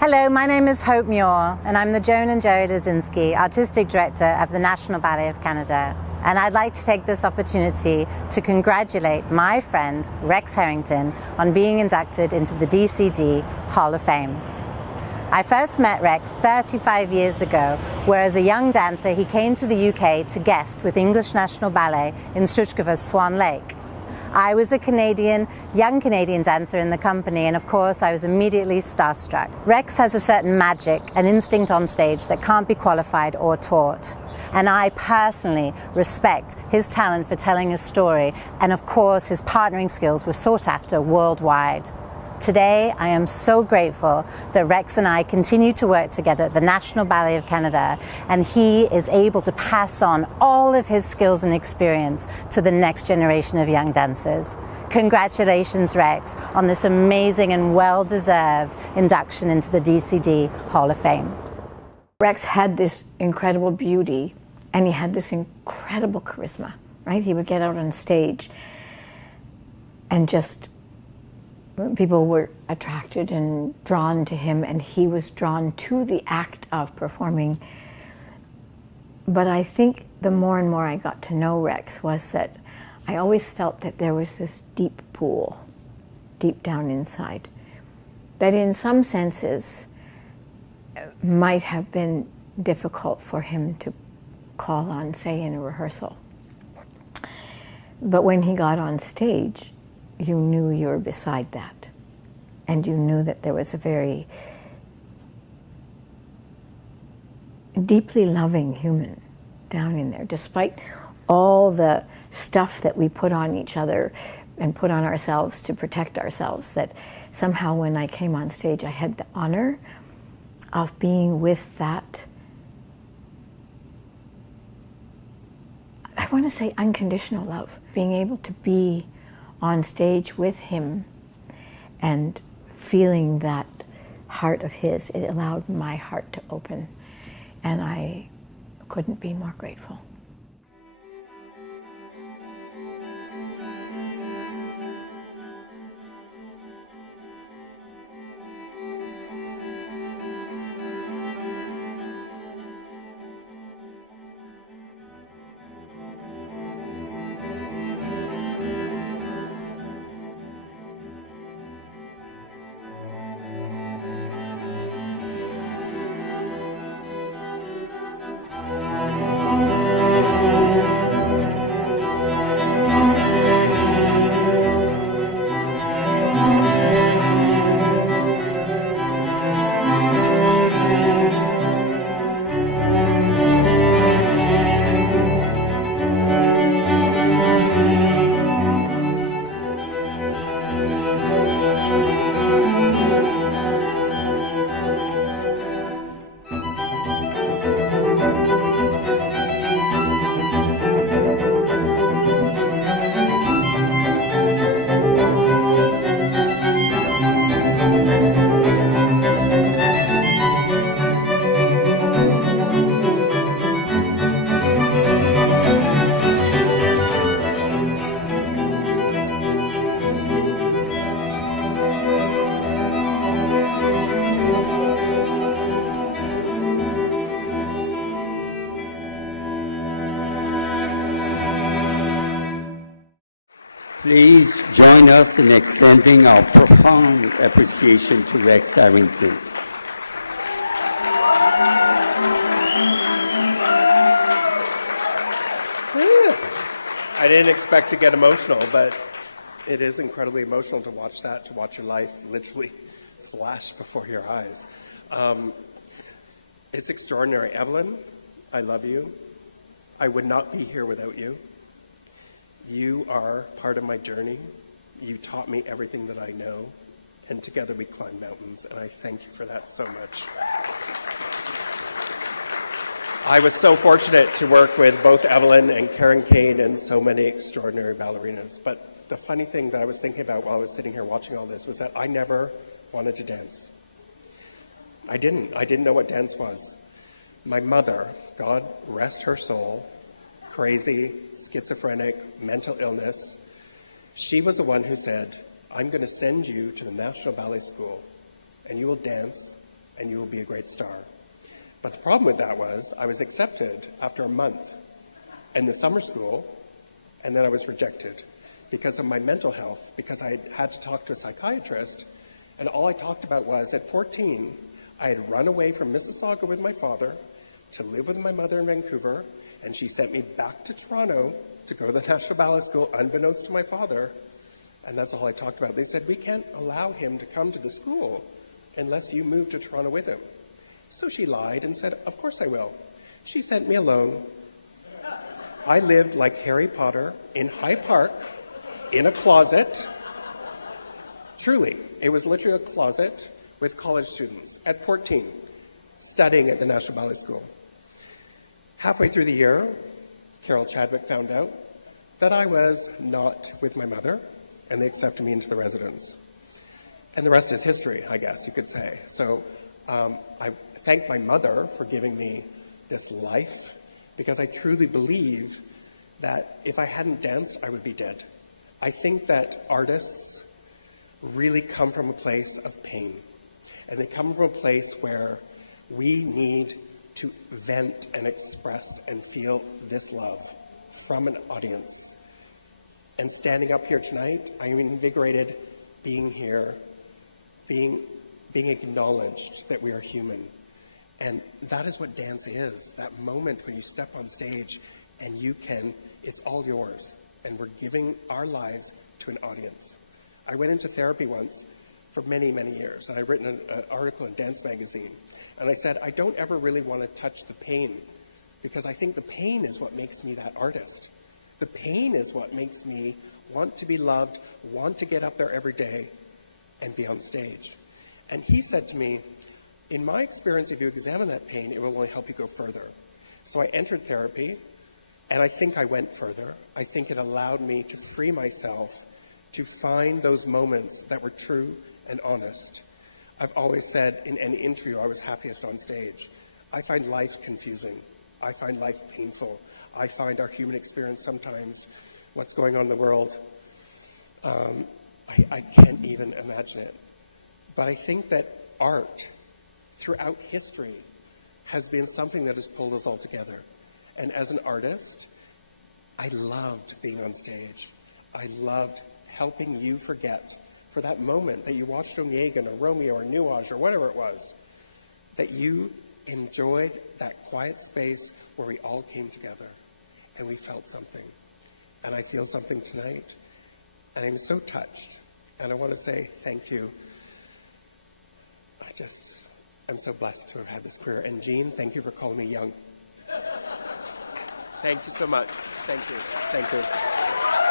Hello, my name is Hope Muir, and I'm the Joan and Jerry Lazinski Artistic Director of the National Ballet of Canada. And I'd like to take this opportunity to congratulate my friend Rex Harrington on being inducted into the DCD Hall of Fame. I first met Rex 35 years ago, where as a young dancer he came to the UK to guest with English National Ballet in Stuttgart's Swan Lake. I was a young Canadian dancer in the company, and of course I was immediately starstruck. Rex has a certain magic and instinct on stage that can't be qualified or taught. And I personally respect his talent for telling a story, and of course his partnering skills were sought after worldwide. Today, I am so grateful that Rex and I continue to work together at the National Ballet of Canada, and he is able to pass on all of his skills and experience to the next generation of young dancers. Congratulations, Rex, on this amazing and well-deserved induction into the DCD Hall of Fame. Rex had this incredible beauty, and he had this incredible charisma, right? He would get out on stage and just people were attracted and drawn to him, and he was drawn to the act of performing. But I think the more and more I got to know Rex was that I always felt that there was this deep pool, deep down inside, that in some senses might have been difficult for him to call on, say, in a rehearsal. But when he got on stage, you knew you were beside that. And you knew that there was a very deeply loving human down in there, despite all the stuff that we put on each other and put on ourselves to protect ourselves, that somehow when I came on stage, I had the honor of being with that, I want to say unconditional love, being able to be on stage with him and feeling that heart of his. It allowed my heart to open, and I couldn't be more grateful. Please join us in extending our profound appreciation to Rex Harrington. I didn't expect to get emotional, but it is incredibly emotional to watch that, to watch your life literally flash before your eyes. It's extraordinary. Evelyn, I love you. I would not be here without you. You are part of my journey. You taught me everything that I know, and together we climb mountains, and I thank you for that so much. I was so fortunate to work with both Evelyn and Karen Kane and so many extraordinary ballerinas. But the funny thing that I was thinking about while I was sitting here watching all this was that I never wanted to dance. I didn't know what dance was. My mother, God rest her soul, crazy, schizophrenic, mental illness, she was the one who said, I'm going to send you to the National Ballet School, and you will dance and you will be a great star. But the problem with that was I was accepted after a month in the summer school, and then I was rejected because of my mental health, because I had to talk to a psychiatrist, and all I talked about was at 14, I had run away from Mississauga with my father to live with my mother in Vancouver, and she sent me back to Toronto to go to the National Ballet School, unbeknownst to my father, and that's all I talked about. They said, we can't allow him to come to the school unless you move to Toronto with him. So she lied and said, of course I will. She sent me alone. I lived like Harry Potter in High Park in a closet. Truly, it was literally a closet with college students at 14, studying at the National Ballet School. Halfway through the year, Carol Chadwick found out that I was not with my mother, and they accepted me into the residence. And the rest is history, I guess you could say. So I thank my mother for giving me this life, because I truly believe that if I hadn't danced, I would be dead. I think that artists really come from a place of pain. And they come from a place where we need to vent and express and feel this love from an audience. And standing up here tonight, I am invigorated being here, being acknowledged that we are human. And that is what dance is, that moment when you step on stage and it's all yours. And we're giving our lives to an audience. I went into therapy once for many, many years, and I'd written an article in Dance Magazine. And I said, I don't ever really want to touch the pain, because I think the pain is what makes me that artist. The pain is what makes me want to be loved, want to get up there every day and be on stage. And he said to me, in my experience, if you examine that pain, it will only help you go further. So I entered therapy, and I think I went further. I think it allowed me to free myself, to find those moments that were true and honest. I've always said in any interview I was happiest on stage. I find life confusing. I find life painful. I find our human experience sometimes, what's going on in the world, I can't even imagine it. But I think that art, throughout history, has been something that has pulled us all together. And as an artist, I loved being on stage. I loved helping you forget, for that moment that you watched Onegin or Romeo or Nuage or whatever it was, that you enjoyed that quiet space where we all came together and we felt something. And I feel something tonight. And I'm so touched. And I want to say thank you. I'm so blessed to have had this career. And Jean, thank you for calling me young. Thank you so much. Thank you. Thank you.